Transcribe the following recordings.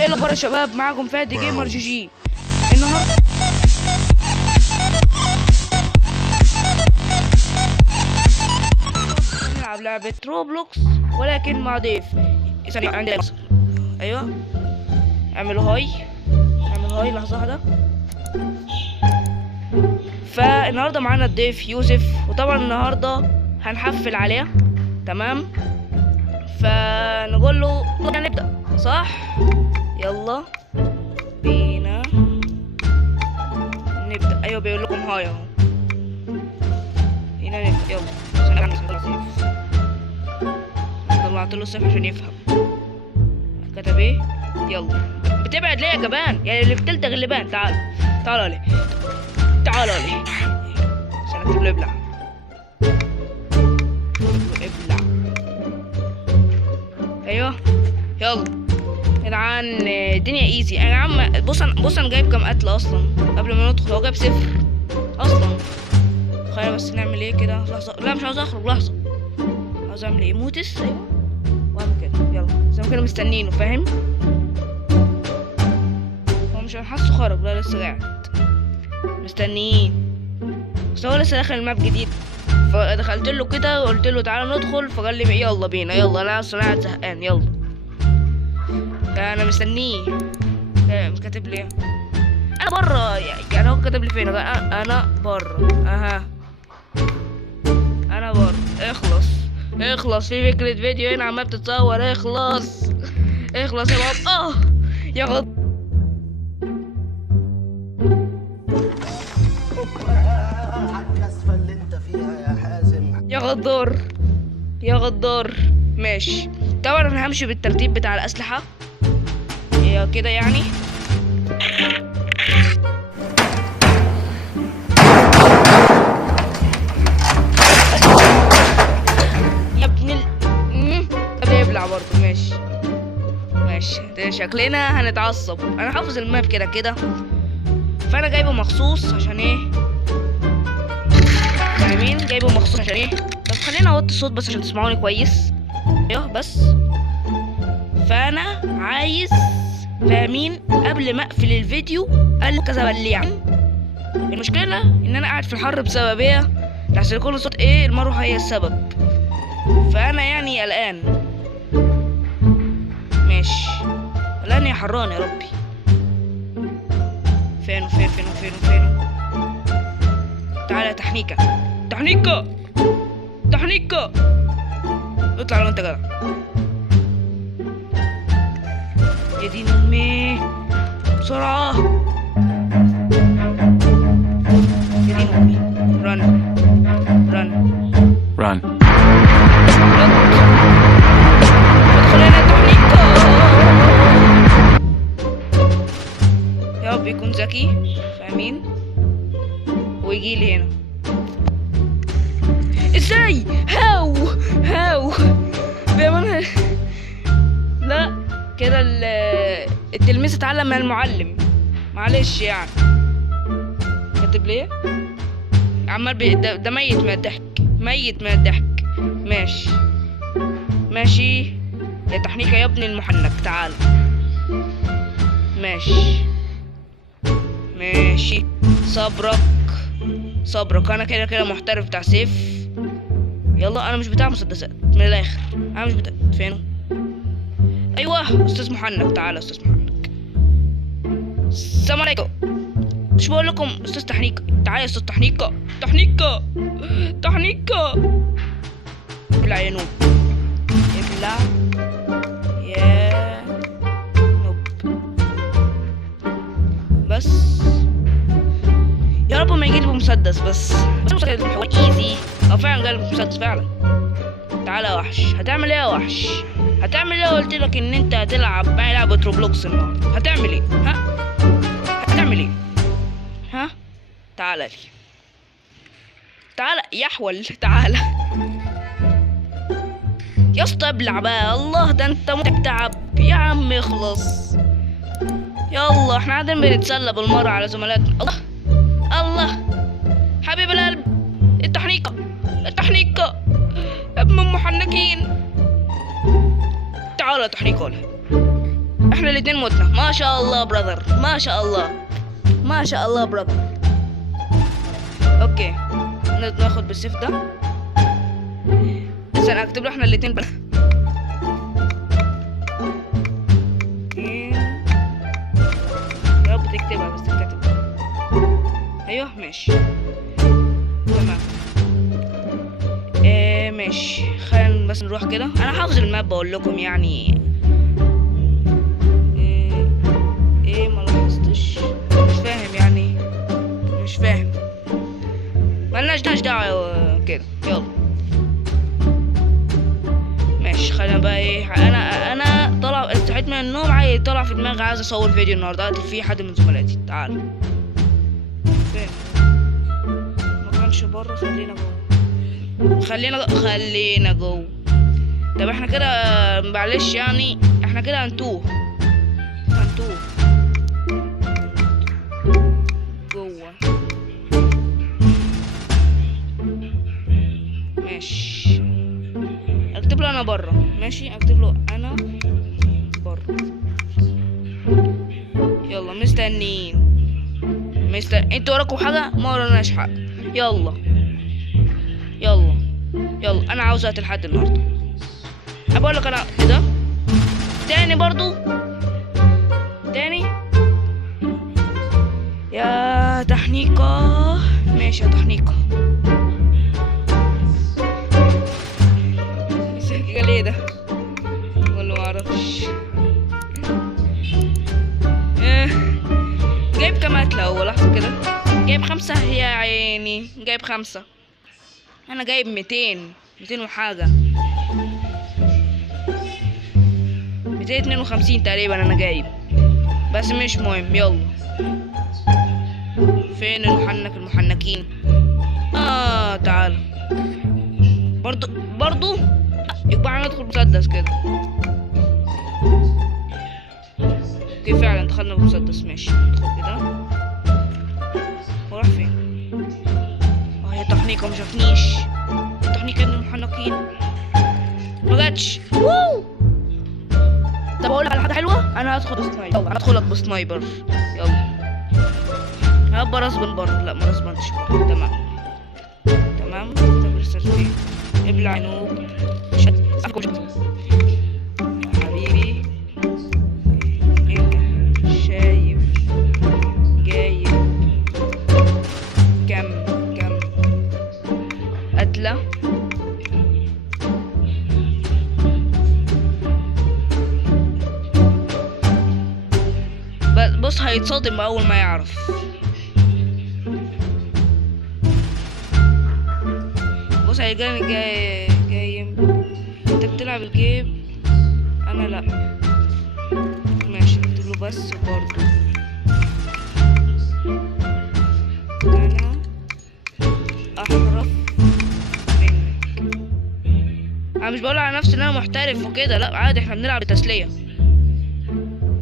ايه الاخبار يا شباب؟ معاكم فادي جيمر جي جي. النهارده نلعب لعبة روبلوكس ولكن مع ضيف. ثانية عندي مصر. ايوه اعملوا هاي، اعملوا هاي لحظة واحدة. فالنهارده معانا الضيف يوسف، وطبعا النهارده هنحفل عليه. تمام، فنقول له نبدأ صح؟ يلا بينا نبدأ. ايوه بيقول لكم هاي اهو. هنا نبدأ يلا. طلعت له صفر عشان يفهم كتب ايه. يلا بتبعد ليه يا جبان؟ يعني اللي في تالتة غلبان. تعال تعال لي، تعال لي عشان اكتب له ابلع. ابلع ايوه يلا يا جدعان. الدنيا ايزي يا عم. بص انا جايب كام قتل اصلا قبل ما ندخل. هو جايب صفر اصلا. خلينا بس نعمل ايه كده لحظه. لا مش عاوز اخرج لحظه. عاوز اعمل ايه؟ موتس. ايوه واعمل كده. يلا زي ما كنا مستنينه. فاهم؟ هو مش هنحسه خرج. لا لسه قاعد مستنيين. بس هو لسه داخل الماب جديد. فدخلت له كده وقلت له تعالى ندخل، فقال لي يلا بينا. يلا انا اصلا قاعد زهقان. يلا انا مستنيه. مش كاتب لي انا بره. يعني هو كاتب لي فين؟ انا بره. اها انا بره. اخلص اخلص، في فكرة فيديو هنا عمال بتتصور. اخلص اخلص يا بابا. يا غد الكسفة اللي انت فيها يا حازم. يا غدار يا غدار. ماشي طبعا انا همشي بالترتيب بتاع الاسلحة يا كده يعني. يا ابن طب يبلع برضه. ماشي ماشي. ده شكلنا هنتعصب. انا حافظ الماب كده كده، فانا جايبه مخصوص عشان ايه؟ فاهمين؟ جايبه مخصوص عشان ايه؟ بس خلينا اوطي الصوت بس عشان تسمعوني كويس. ايوه بس. فانا عايز فاهمين قبل ما اقفل الفيديو قال كذا بليع. المشكله ان انا قاعد في الحر بسبب ايه؟ عشان يكون الصوت ايه؟ المروحه هي السبب. فانا يعني قلقان. ماشي قلقان يا حران يا ربي. فين فين فين فين فين؟ تعالى يا تحنيكه. تحنيكه تحنيكه اطلع لو انت جدع. يا دين امي بسرعه. يا دين امي. رن رن Run. ادخل هنا تحنيكه. يا رب يكون ذكي. فاهمين؟ ويجي لي هنا. ازاي؟ هاو بأمانة. لا كده التلميذ اتعلم من المعلم. معلش يعني. كاتب ليه؟ عمال ده ميت من الضحك. ميت من الضحك. ماشي ماشي يا تحنيكة يا ابن المحنك. تعال. ماشي ماشي. صبرك صبرك. انا كده كده محترف بتاع سيف. يلا انا مش بتاع مسدسات من الاخر. انا مش بتاع. فينه؟ ايوه استاذ محنك. تعالى استاذ محنك. السلام عليكم. مش بقول لكم استاذ تحنيكة؟ تعالى يا استاذ تحنيكة. تحنيكة تحنيكة. ابلع يا نوب. ابلع يا نوب. بس يا رب ما يجيلي بمسدس. بس هو ايزي. او فعلا جالي بمسدس فعلا. تعالى يا وحش. هتعمل ايه يا وحش؟ هتعمل ايه؟ قلت لك ان انت هتلعب معايا لعبة روبلوكس النهارده. هتعمل ايه؟ ها؟ هتعمل ايه؟ ها؟ تعالى لي. تعالى يا حول. تعالى يا اسطى. ابلع بقى. الله ده انت متعب يا عم. اخلص يلا. احنا قاعدين بنتسلى بالمرة على زملاتنا. الله الله حبيب القلب. التحنيكة التحنيكة ابن المحنكين. تعالى يا تحنيكة. احنا الاتنين متنا. ما شاء الله براذر، ما شاء الله، ما شاء الله براذر. اوكي ناخد بالسيف ده. بس انا اكتب له احنا الاتنين يا رب تكتبها بس تتكتب. ايوه ماشي تمام. ماشي خلينا بس نروح كده. انا حافظ الماب بقول لكم يعني. ما لاحظتش، مش فاهم يعني، مش فاهم. ملناش دعوة كده. يلا ماشي خلينا بقى ايه. انا طلع صحيت من النوم عايز طلع في دماغي عايز اصور فيديو النهارده اقتل فيه حد من زملاتي. تعال فين؟ ما كانش بره. خلينا جوه. طب احنا كده معلش يعني احنا كده هنتوه جوه. ماشي اكتب له انا بره. ماشي اكتب له انا بره. يلا مستنيين. انتوا وراكم حاجه؟ ما وراناش حاجه. يلا انا عاوز اقتل حد النهارده. بقول لك انا ايه ده تاني برضو تاني يا تحنيقه. ماشي يا تحنيقه. قال ايه ده؟ والله ما اعرفش. جايب كام قتله هو؟ لحظه كده. جايب 5 يا عيني. جايب 5. انا جايب 200 وحاجه. 252 تقريبا انا جايب. بس مش مهم. يلا فين المحنكين؟ تعال. برضو يبقى ندخل مسدس كده. اوكي فعلا دخلنا بمسدس. ماشي ندخل كده. وراح فين؟ يا تحنيكه ما شافنيش. تحنيكه ابن المحنكين ما جاتش. طب اقول لك على حاجه حلوه. انا هدخل بسنايبر. هدخلك بسنايبر. يلا هبقى راس من بره. لا ما رسبنتش بره. تمام. طب لسه فين؟ ابلع نوب. حبيبي انت شايف جايب كم قتله؟ بص هيتصدم اول ما يعرف. بص هيجاني جاي. انت بتلعب الجيم انا لا. ماشي قلتله بس برضو انا احرف منك. انا مش بقول على نفسي ان انا محترف وكده، لا عادي احنا بنلعب بتسلية.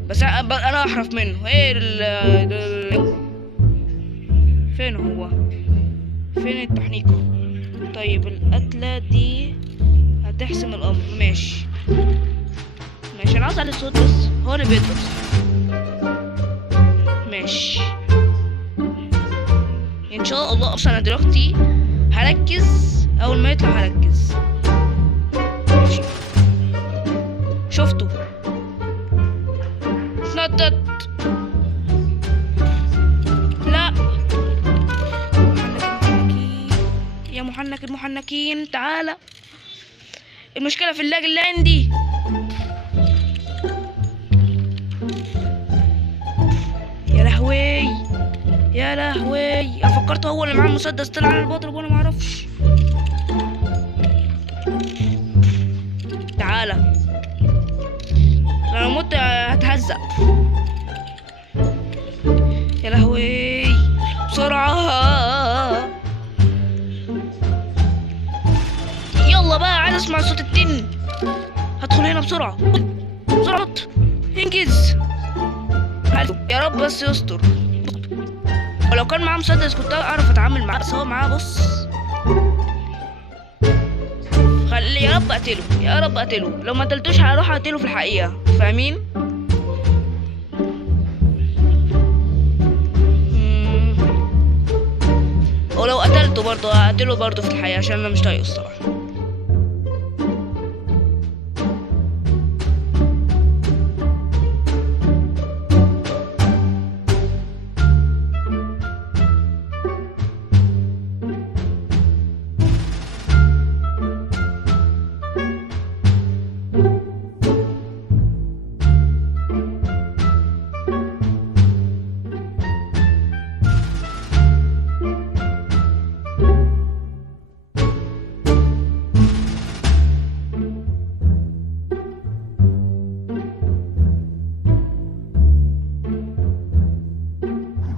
بس انا احرف منه. ايه فين هو؟ فين التحنيكه؟ طيب القتله دي هتحسم الامر. ماشي انا عاوز على الصوت بس هو اللي بيضرب. ماشي ان شاء الله. اصلا انا دلوقتي هركز. اول ما يطلع هركز. ماشي شفته نطت. لا يا المحنكين تعالى. المشكلة في اللاج اللي عندي. يا لهوي فكرت هو اللي معاه مسدس طلع على البطل وانا معرفش. تعالى لو مت هتهزق. يا لهوي بسرعة. يلا بقى عايز اسمع صوت التن. هدخل هنا بسرعة. انجز. يا رب بس يستر. ولو كان معاه مسدس كنت اعرف اتعامل معاه. بس هو معاه بص. يا رب اقتله. لو ما قتلتوش هروح اقتله في الحقيقة. فاهمين؟ قتلته برضه، هقتله برضه في الحقيقة عشان انا مش طايقه الصراحة.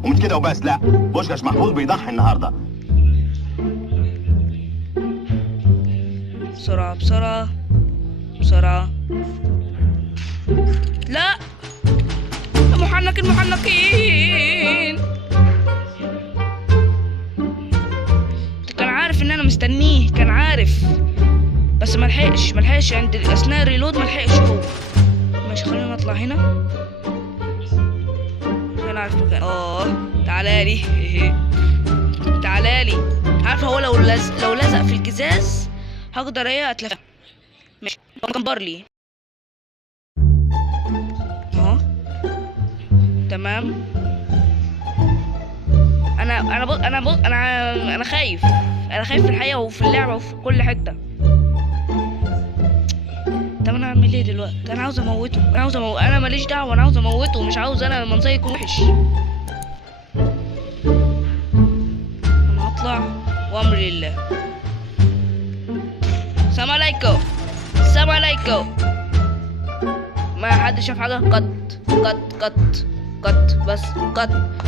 ومش كده وبس، لا، بوشكاش محفوظ بيضحي النهارده. بسرعة بسرعة بسرعة. لا، المحنكين كان عارف ان انا مستنيه، كان عارف بس ملحقش عند اثناء الريلود، ملحقش هو. ماشي خلينا نطلع هنا. انا عارف مكان. تعالالي تعالالي. عارفه هو لو لزق في الجزاز هقدر اتلفه. ماشي كبر لي اهو. تمام. انا خايف في الحقيقه وفي اللعبه وفي كل حته. طب انا اعمل ايه دلوقتي؟ انا عاوز اموته، انا ماليش دعوه، انا عاوز اموته، مش عاوز انا منظري يكون وحش. انا هطلع وامري لله. السلام عليكم. ما حد شاف حاجه؟ قط بس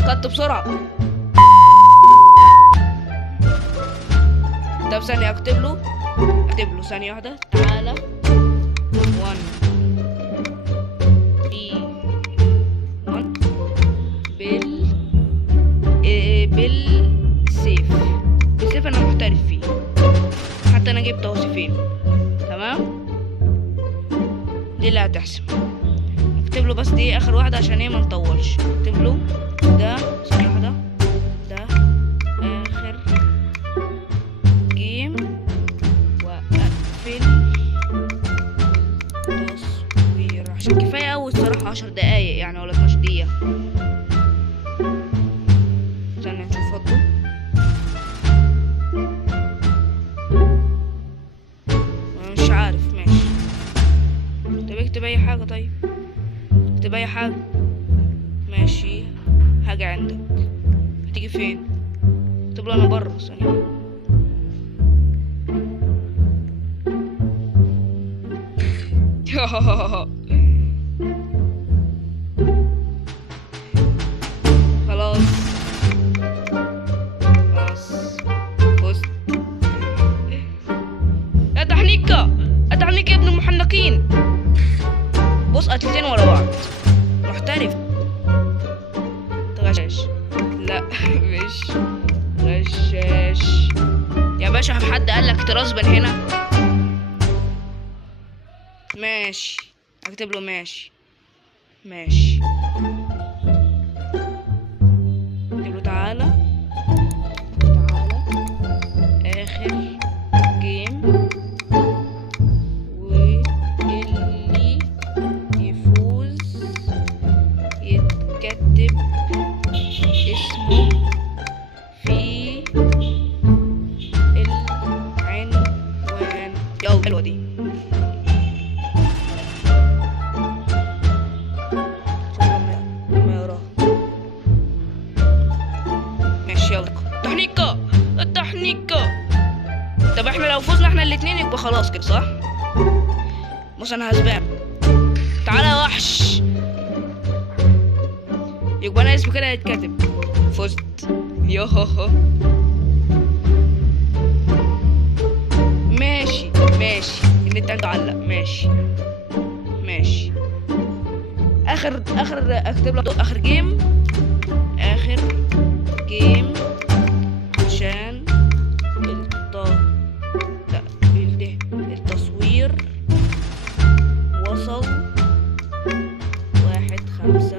قط بسرعه. طب ثانيه اكتب له ثانيه واحده. تعالى 1 بالسيف. السيف انا محترف فيه، حتى انا جبت توصيفين. تمام، دي اللي هتحسب. اكتب له بس دي اخر واحده عشان ايه ما نطولش. اكتب له ده ثانيه واحده، ده اخر جيم واقفل تصوير عشان كفايه قوي الصراحه. 10 دقايق يعني ولا 12 دقيقه. استنى نشوف فضله. مش عارف. ماشي، طب اكتب اي حاجه. طيب اكتب اي حاجه. ماشي، حاجه عندك. هتيجي فين؟ اكتب له انا بره. ثانيه خلاص فزت. اتحنيكا يا ابن المحنكين. بص قتلتين ورا بعض. محترف. غشاش. لا مش غشاش يا باشا. حد قالك ترسبن هنا؟ ماشي، اكتب له ماشي. اكتب له تعالى اخر جيم، واللي يفوز يتكتب اسمه في العنوان. يلا حلوه دي. التحنيكة. طب احنا لو فزنا احنا الاتنين يبقى خلاص كده صح؟ بص انا هسبان. تعالى يا وحش. يبقى انا اسمي كده هيتكتب. فزت. يوهوهو. ماشي النت اتعلق. ماشي اخر اكتب له اخر جيم عشان التصوير وصل 1:5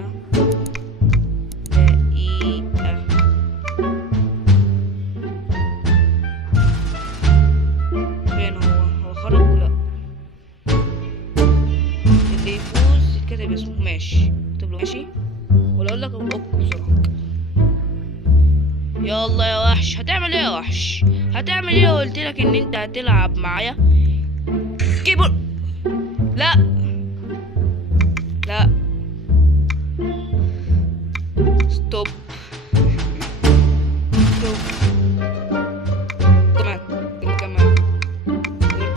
دقيقة. كاتب اسمه. ماشي اكتب له ماشي، ولا اقول لك اكتب بسرعه. يلا يا وحش، هتعمل ايه يا وحش؟ هتعمل ايه؟ قلت لك ان انت هتلعب معايا كيبورد. لا لا، ستوب ستوب.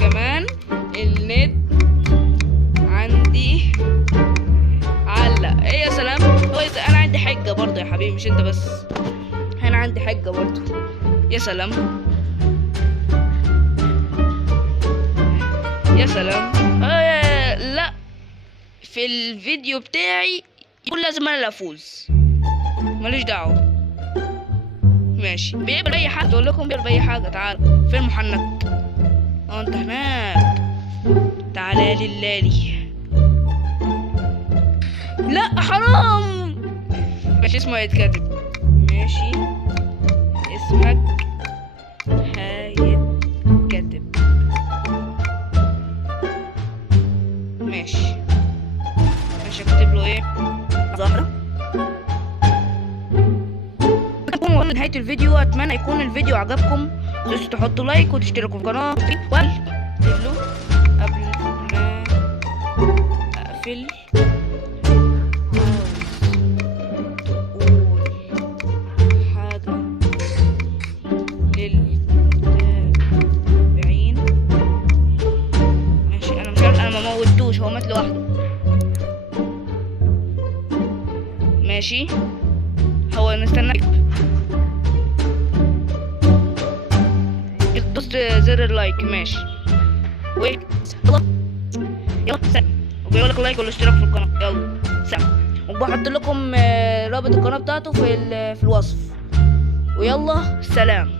كمان النت عندي علق. ايه يا سلام، هو انا عندي حجة برضه يا حبيبي، مش انت بس، انا عندي حجة برضه. يا سلام يا سلام. لا، في الفيديو بتاعي يكون لازم انا اللي افوز، ماليش دعوة. ماشي، بيقبل اي حاجة، اقول لكم بيقبل اي حاجة. تعال، فين محنك؟ انت هناك، تعالى للالي. لا حرام. ماشي، اسمه هيتكتب. ماشي، اسمك هيتكتب. ماشي ماشي، اكتب له ايه؟ زهرة. من نهاية الفيديو، اتمنى يكون الفيديو عجبكم. تنسوا تحطوا لايك وتشتركوا في القناة، واكتب له قبل ما اقفل تقول حاجة للمتابعين. ماشي، انا مش عارف، انا ما موتوش، هو مات لوحده. ماشي، هو نستنى. دوست زر اللايك. ماشي، يلا يلا سلام. وبيقول لك لايك والاشتراك في القناه. يلا سلام. وبحط لكم رابط القناه بتاعته في الوصف. ويلا سلام.